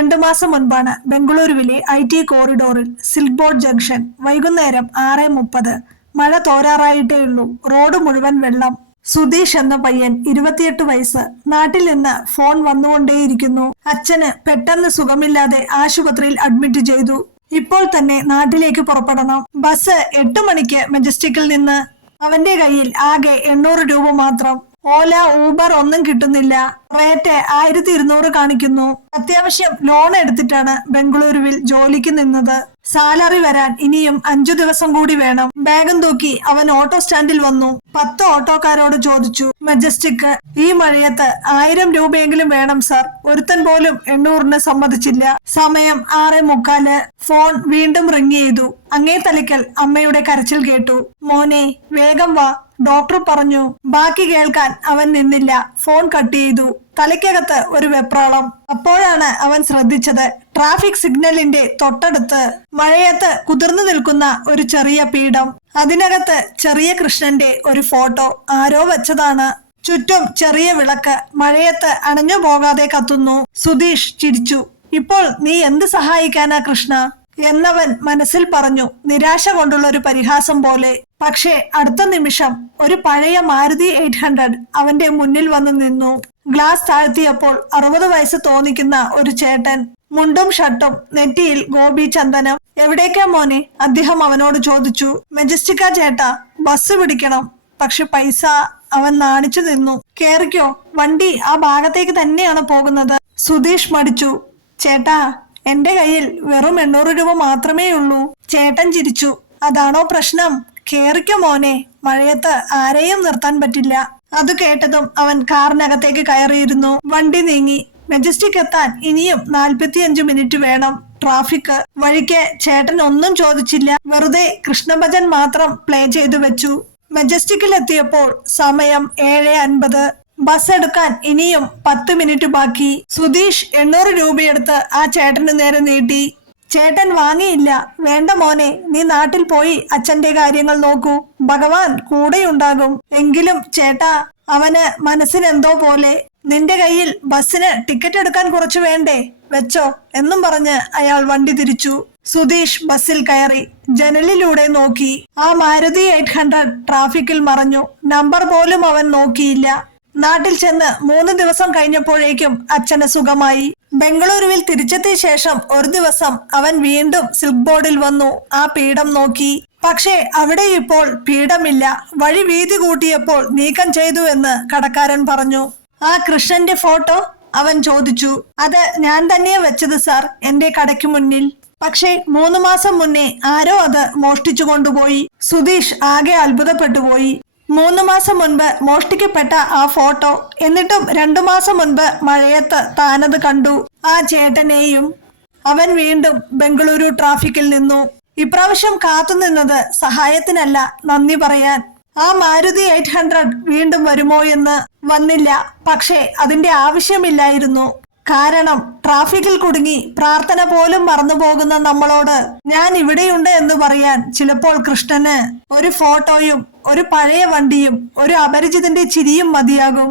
2 മാസം മുൻപാണ് ബംഗളൂരുവിലെ IT കോറിഡോറിൽ സിൽക്ക് ബോർഡ് ജംഗ്ഷൻ വൈകുന്നേരം 6:30. മഴ തോരാറായിട്ടേയുള്ളൂ. റോഡ് മുഴുവൻ വെള്ളം. സുധീഷ് എന്ന പയ്യൻ 28 വയസ്സ്. നാട്ടിൽ നിന്ന് ഫോൺ വന്നുകൊണ്ടേയിരിക്കുന്നു. അച്ഛന് പെട്ടെന്ന് സുഖമില്ലാതെ ആശുപത്രിയിൽ അഡ്മിറ്റ് ചെയ്തു. ഇപ്പോൾ തന്നെ നാട്ടിലേക്ക് പുറപ്പെടണം. ബസ് 8 മണിക്ക് മജസ്റ്റിക്കിൽ നിന്ന്. അവന്റെ കയ്യിൽ ആകെ 800 രൂപ മാത്രം. ഓല ഊബർ ഒന്നും കിട്ടുന്നില്ല. റേറ്റ് 1200 കാണിക്കുന്നു. അത്യാവശ്യം ലോൺ എടുത്തിട്ടാണ് ബംഗളൂരുവിൽ ജോലിക്ക് നിന്നത്. സാലറി വരാൻ ഇനിയും 5 ദിവസം കൂടി വേണം. ബാഗും തൂക്കി അവൻ ഓട്ടോ സ്റ്റാൻഡിൽ വന്നു. 10 ഓട്ടോക്കാരോട് ചോദിച്ചു. മജസ്റ്റിക്. ഈ മഴയത്ത് 1000 രൂപയെങ്കിലും വേണം സർ. ഒരുത്തൻ പോലും 800-ന് സമ്മതിച്ചില്ല. സമയം 6:45. ഫോൺ വീണ്ടും റിങ് ചെയ്തു. അങ്ങേ തലയ്ക്കൽ അമ്മയുടെ കരച്ചിൽ കേട്ടു. മോനെ വേഗം വാ, ഡോക്ടർ പറഞ്ഞു. ബാക്കി കേൾക്കാൻ അവൻ നിന്നില്ല. ഫോൺ കട്ട് ചെയ്തു. തലയ്ക്കകത്ത് ഒരു വെപ്രാളം. അപ്പോഴാണ് അവൻ ശ്രദ്ധിച്ചത്, ട്രാഫിക് സിഗ്നലിന്റെ തൊട്ടടുത്ത് മഴയത്ത് കുതിർന്നു നിൽക്കുന്ന ഒരു ചെറിയ പീഠം. അതിനകത്ത് ചെറിയ കൃഷ്ണന്റെ ഒരു ഫോട്ടോ ആരോ വെച്ചതാണ്. ചുറ്റും ചെറിയ വിളക്ക് മഴയത്ത് അണഞ്ഞു പോകാതെ കത്തുന്നു. സുധീഷ് ചിരിച്ചു. ഇപ്പോൾ നീ എന്ത് സഹായിക്കാനാ കൃഷ്ണ എന്നവൻ മനസ്സിൽ പറഞ്ഞു, നിരാശ കൊണ്ടുള്ള ഒരു പരിഹാസം പോലെ. പക്ഷേ അടുത്ത നിമിഷം ഒരു പഴയ മാരുതി 800 അവന്റെ മുന്നിൽ വന്നു നിന്നു. ഗ്ലാസ് താഴ്ത്തിയപ്പോൾ 60 വയസ്സ് തോന്നിക്കുന്ന ഒരു ചേട്ടൻ. മുണ്ടും ഷർട്ടും, നെറ്റിയിൽ ഗോപി ചന്ദനം. എവിടേക്കാ മോനെ? അദ്ദേഹം അവനോട് ചോദിച്ചു. മെജസ്റ്റിക്ക ചേട്ടാ, ബസ് പിടിക്കണം. പക്ഷെ പൈസ. അവൻ നാണിച്ചു നിന്നു. കേറിക്കോ, വണ്ടി ആ ഭാഗത്തേക്ക് തന്നെയാണ് പോകുന്നത്. സുധീഷ് മടിച്ചു. ചേട്ടാ, എന്റെ കയ്യിൽ വെറും 800 രൂപ മാത്രമേ ഉള്ളൂ. ചേട്ടൻ ചിരിച്ചു. അതാണോ പ്രശ്നം? കേറിക്കോ മോനെ, മഴയത്ത് ആരെയും നിർത്താൻ പറ്റില്ല. അത് കേട്ടതും അവൻ കാറിനകത്തേക്ക് കയറിയിരുന്നു. വണ്ടി നീങ്ങി. മെജസ്റ്റിക് എത്താൻ ഇനിയും 45 മിനിറ്റ് വേണം. ട്രാഫിക്. വഴിക്ക് ചേട്ടൻ ഒന്നും ചോദിച്ചില്ല. വെറുതെ കൃഷ്ണഭജൻ മാത്രം പ്ലേ ചെയ്തു വെച്ചു. മെജസ്റ്റിക്കിൽ എത്തിയപ്പോൾ സമയം 7:50. ബസ് എടുക്കാൻ ഇനിയും 10 മിനിറ്റ് ബാക്കി. സുധീഷ് 800 രൂപയെടുത്ത് ആ ചേട്ടന് നേരെ നീട്ടി. ചേട്ടൻ വാങ്ങിയില്ല. വേണ്ട മോനെ, നീ നാട്ടിൽ പോയി അച്ഛന്റെ കാര്യങ്ങൾ നോക്കൂ. ഭഗവാൻ കൂടെയുണ്ടാകും. എങ്കിലും ചേട്ടാ, അവന് മനസ്സിനെന്തോ പോലെ. നിന്റെ കയ്യിൽ ബസ്സിന് ടിക്കറ്റ് എടുക്കാൻ കുറച്ച് വേണ്ടേ? വെച്ചോ എന്നും പറഞ്ഞ് അയാൾ വണ്ടി തിരിച്ചു. സുധീഷ് ബസ്സിൽ കയറി. ജനലിലൂടെ നോക്കി. ആ മാരുതി 800 ട്രാഫിക്കിൽ മറഞ്ഞു. നമ്പർ പോലും അവൻ നോക്കിയില്ല. നാട്ടിൽ ചെന്ന് 3 ദിവസം കഴിഞ്ഞപ്പോഴേക്കും അച്ഛന് സുഖമായി. ബംഗളൂരുവിൽ തിരിച്ചെത്തിയ ശേഷം ഒരു ദിവസം അവൻ വീണ്ടും സിൽക്ക് ബോർഡിൽ വന്നു. ആ പീഠം നോക്കി. പക്ഷേ അവിടെ ഇപ്പോൾ പീഠമില്ല. വഴി വീതി കൂട്ടിയപ്പോൾ നീക്കം ചെയ്തു എന്ന് കടക്കാരൻ പറഞ്ഞു. ആ കൃഷ്ണന്റെ ഫോട്ടോ? അവൻ ചോദിച്ചു. അത് ഞാൻ തന്നെയാ വെച്ചത് സാർ, എന്റെ കടയ്ക്ക് മുന്നിൽ. പക്ഷേ 3 മാസം മുന്നേ ആരോ അത് മോഷ്ടിച്ചു കൊണ്ടുപോയി. സുധീഷ് ആകെ അത്ഭുതപ്പെട്ടുപോയി. 3 മാസം മുൻപ് മോഷ്ടിക്കപ്പെട്ട ആ ഫോട്ടോ. എന്നിട്ടും 2 മാസം മുൻപ് മഴയത്ത് താനത് കണ്ടു. ആ ചേട്ടനെയും. അവൻ വീണ്ടും ബംഗളൂരു ട്രാഫിക്കിൽ നിന്നു. ഇപ്രാവശ്യം കാത്തുനിന്നത് സഹായത്തിനല്ല, നന്ദി പറയാൻ. ആ മാരുതി 800 വീണ്ടും വരുമോ എന്ന്. വന്നില്ല. പക്ഷേ അതിന്റെ ആവശ്യമില്ലായിരുന്നു. കാരണം ട്രാഫിക്കിൽ കുടുങ്ങി പ്രാർത്ഥന പോലും മറന്നുപോകുന്ന നമ്മളോട് ഞാൻ ഇവിടെയുണ്ട് എന്ന് പറയാൻ ചിലപ്പോൾ കൃഷ്ണന് ഒരു ഫോട്ടോയും ഒരു പഴയ വണ്ടിയും ഒരു അപരിചിതന്റെ ചിരിയും മതിയാകും.